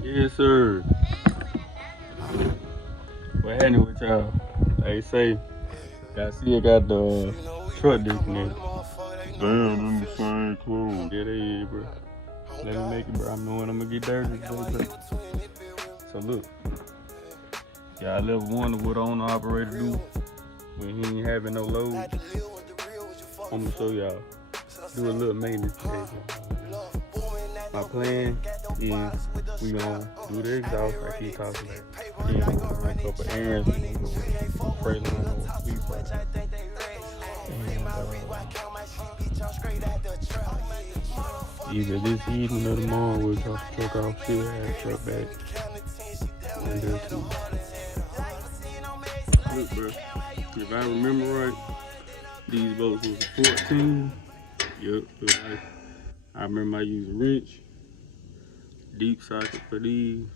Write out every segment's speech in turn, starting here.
Yes, sir. What happening with y'all? Like you say, I see you got the truck disconnected. Damn, them the same clothes. Yeah, they is, bro. Let me make it, bro. I'm knowing I'm gonna get dirty today, bro. So look, y'all ever wonder what the owner operator do when he ain't having no load? I'm gonna show y'all. Do a little maintenance today. My plan is we gonna do the exhaust like he talking about. Then we gonna run a couple errands. We gonna go freight line on speed freight. Either this evening or tomorrow we'll drop the truck off, still have the truck back. And do too. Look, bro, if I remember right, these bolts was 14. Yup, like, I remember I used a wrench, deep socket for these,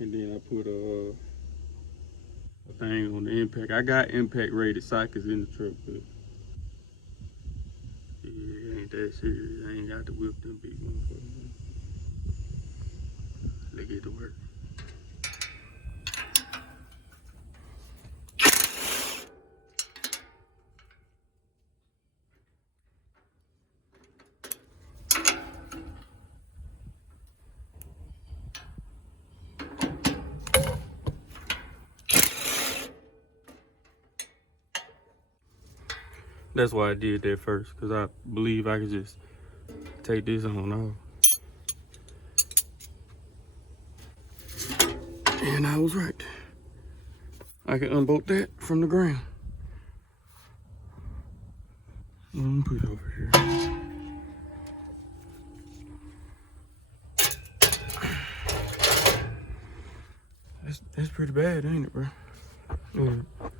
and then I put a thing on the impact. I got impact rated sockets in the truck, but yeah, it ain't that serious. I ain't got to whip them big motherfuckers. Let's get to work. That's why I did that first, because I believe I could just take this on off. And I was right. I can unbolt that from the ground. Let me put it over here. That's pretty bad, ain't it, bro? Yeah.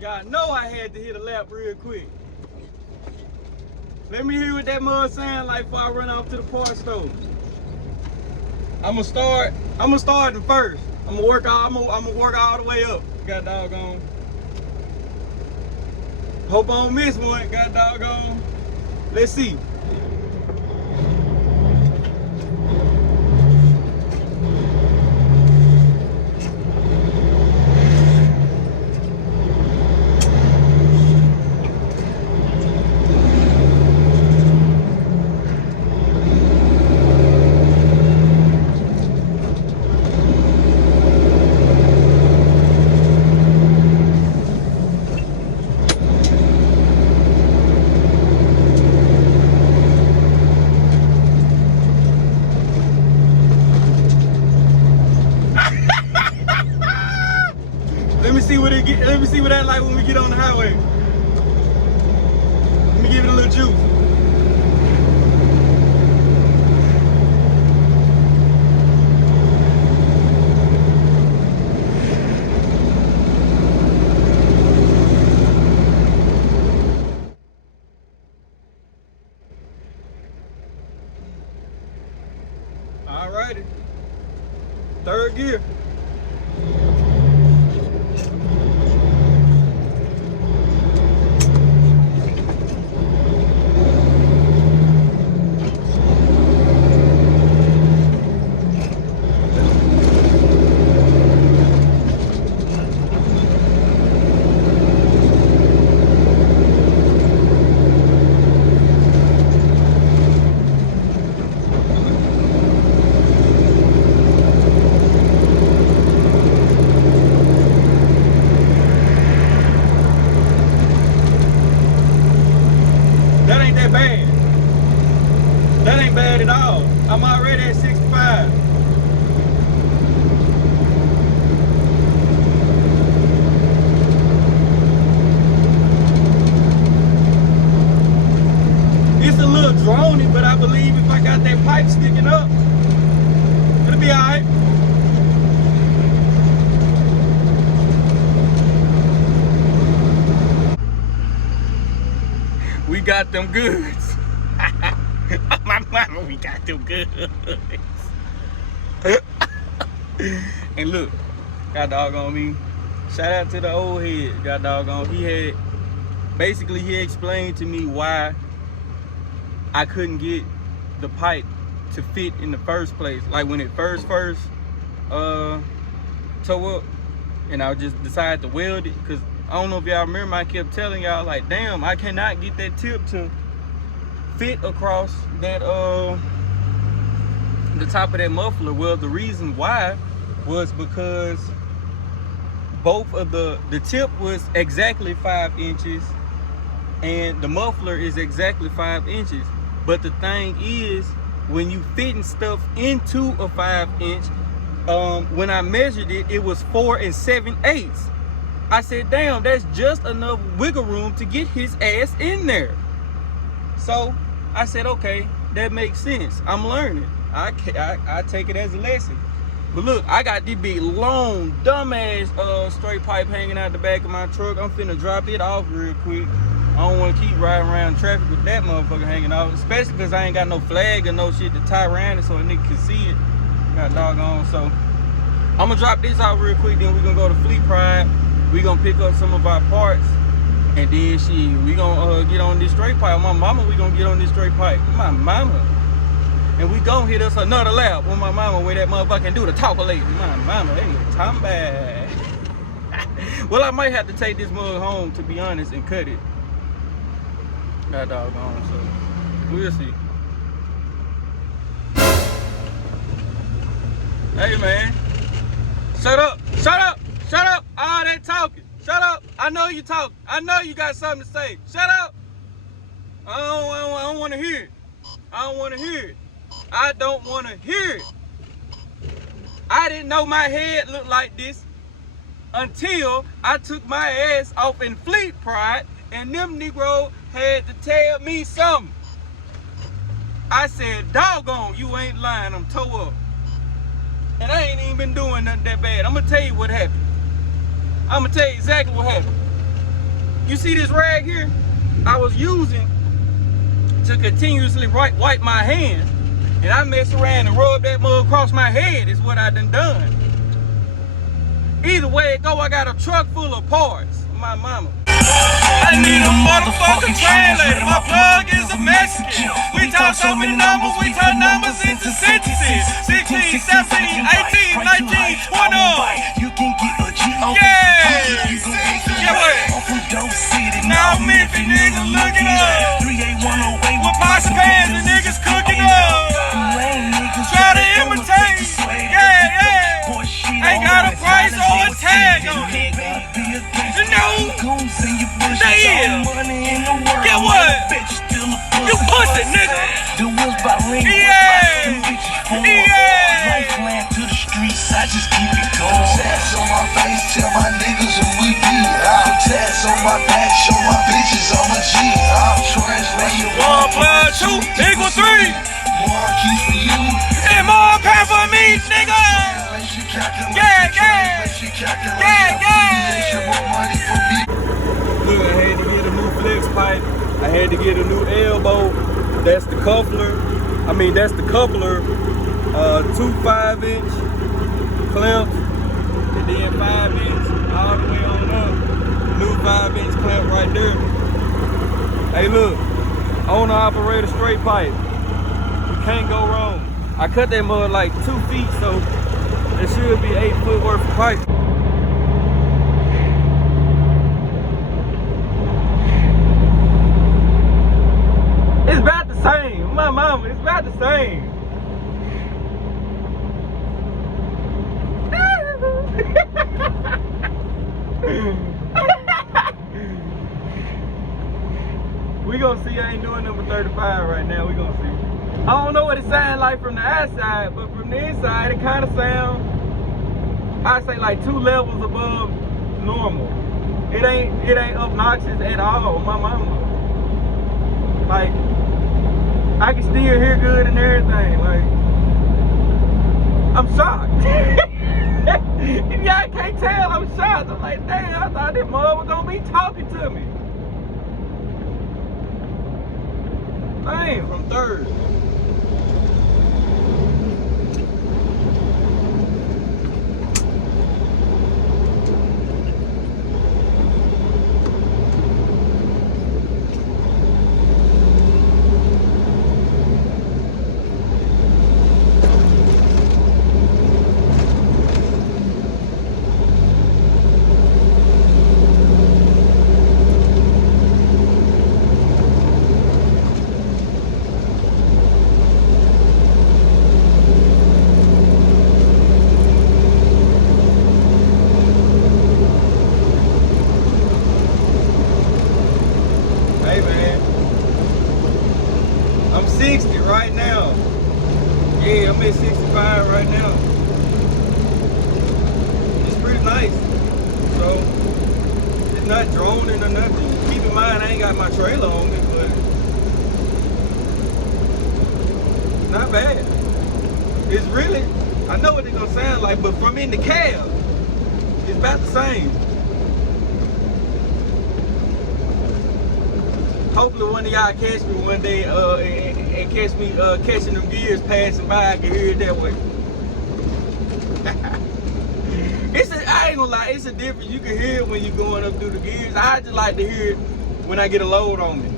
Y'all know I had to hit a lap real quick. Let me hear what that mud sound like before I run off to the parts store. I'ma start first. I'm gonna work all the way up. Got doggone. Hope I don't miss one. Got doggone. Let's see. Let me see what that like when we get on the highway. Let me give it a little juice. Alrighty. Third gear. ain't that bad. That ain't bad at all. I'm already at 65. It's a little drony, but I believe if I got that pipe sticking up, it'll be alright. We got them goods. My mama, we got them goods. And look, got dog on me. Shout out to the old head. Got dog on. He explained to me why I couldn't get the pipe to fit in the first place. Like when it first toe up, and I just decided to weld it, because I don't know if y'all remember, I kept telling y'all like, damn, I cannot get that tip to fit across that the top of that muffler. Well, the reason why was because both of the tip was exactly 5 inches and the muffler is exactly 5 inches. But the thing is, when you fitting stuff into a 5-inch, when I measured it, it was 4 7/8. I said, damn, that's just enough wiggle room to get his ass in there. So I said, okay, that makes sense. I'm learning. I take it as a lesson. But look, I got this big, long, dumbass straight pipe hanging out the back of my truck. I'm finna drop it off real quick. I don't want to keep riding around traffic with that motherfucker hanging off, especially because I ain't got no flag or no shit to tie around it so a nigga can see it. Got doggone. So I'm gonna drop this out real quick, then we're gonna go to Fleet Pride. We gonna pick up some of our parts, and then we gonna get on this straight pipe. My mama, we gonna get on this straight pipe. My mama. And we gonna hit us another lap with my mama where that motherfucker can do the talking. My mama, they talking bad. Well, I might have to take this mug home, to be honest, and cut it. Got doggone, so we'll see. Hey man, shut up, shut up, shut up, all that talking, shut up. I know you talking, I know you got something to say, shut up. I don't want to hear it. I don't want to hear it. I don't want to hear it. I didn't know my head looked like this until I took my ass off in Fleet Pride and them Negro had to tell me something. I said, doggone, you ain't lying, I'm toe up. And I ain't even been doing nothing that bad. I'm gonna tell you what happened. I'm gonna tell you exactly what happened. You see this rag here? I was using to continuously wipe my hands, and I messed around and rubbed that mug across my head is what I done. Either way it go, I got a truck full of parts. My mama. I need a motherfucking translator. My plug is a Mexican. We talk so many numbers, we turn numbers into sentences. 16, 17, 18, 19, 20. You can get a G. Yeah. Yeah, what? Now Memphis niggas looking up. 3810 with pots and pans and niggas cooking up. Try to imitate. Yeah. Ain't got a price or a tag on it. You know, damn. Get what? You pussy, nigga. Yeah. Lifeline to the streets, I just keep it going. Tats on my face, tell my niggas who we be. Tats on my back, show my bitches I'm a G. I'll translate you. 1 + 2 = 3. More keys for you. And more pound for me, nigga. Yeah. Look, I had to get a new flex pipe. I had to get a new elbow. That's the coupler. That's the coupler. 2 5-inch clamps, and then 5-inch all the way on up. New 5-inch clamp right there. Hey, look, owner operator straight pipe. You can't go wrong. I cut that mud like 2 feet, so it should be 8 foot worth of pipe. It's about the same. My mama, it's about the same. We gonna see. I ain't doing number 35 right now. We gonna see. I don't know what it sounds like from the outside, but from the inside, it kind of sounds, I'd say like 2 levels above normal. It ain't obnoxious at all, my mama. Like, I can still hear good and everything. Like, I'm shocked. If y'all can't tell, I'm shocked. I'm like, damn, I thought this mother was gonna be talking to me. Damn, from 3rd. Hey man, I'm 60 right now. Yeah, I'm at 65 right now. It's pretty nice. So, it's not droning or nothing. Keep in mind, I ain't got my trailer on it, but it's not bad. It's really, I know what it's gonna sound like, but from in the cab, it's about the same. Hopefully one of y'all catch me one day and catch me catching them gears passing by. I can hear it that way. I ain't gonna lie, it's a difference. You can hear it when you're going up through the gears. I just like to hear it when I get a load on me.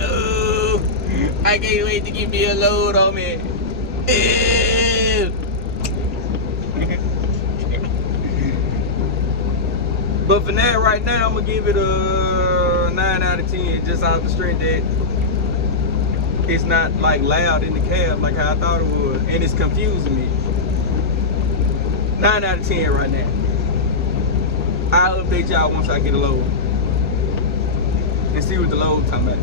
Oh, I can't wait to get me a load on me. But for now, right now, I'm gonna give it a 9 out of 10, just off the strength that it's not like loud in the cab like how I thought it was, and it's confusing me. 9 out of 10 right now. I'll update y'all once I get a load and see what the load's talking about.